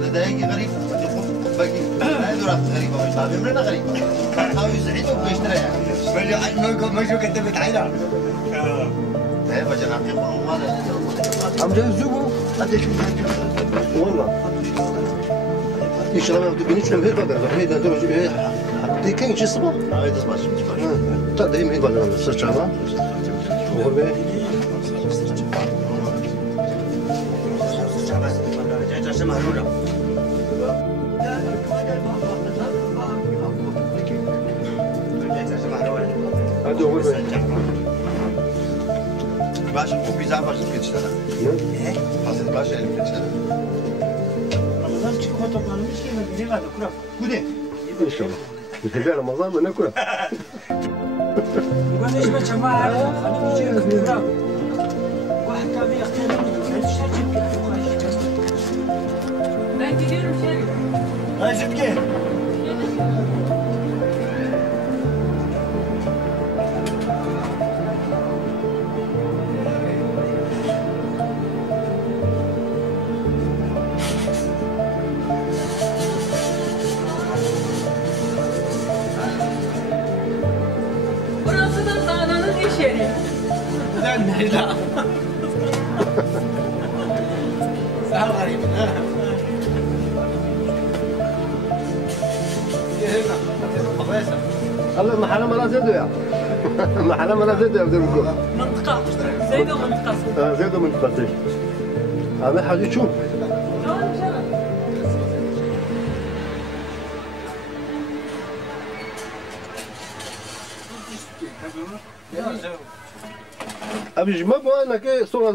لدايق غريب باقي هاي دورات غريبة مش عارف مرنا غريبة أو يسعيد وبيشتري يعني مشو كتبت عينا هاي بجنا نقيم والله عم جهزوه هذا شو والله يشرب تبينيش لما هيك بدر هيك درج دي كان شي صبا هاي تصبح تقدر هيك بدر سرچانا غربه هذا غربه باش وبيزا باش تشتغل حصل باش اللي تشتغل رمضان تشوف طبعا مش كيما هذا كره كده ان شاء الله في رمضان ما ناكل يقول ليش ما جماعه خلينا نجي كره واحد كان يختار مني Ben gidiyorum şöyle. هاي زبكه Burası da Dana'nın iş yeri. لا سهل غريب الله محل ما زادوا يا محل ما زادوا يا بدر نقول Mıntıka. Zeydo mıntıkası. زادوا من تفتيش هذا حاجه شو Tamam canım. ابي جمع انا كي صوره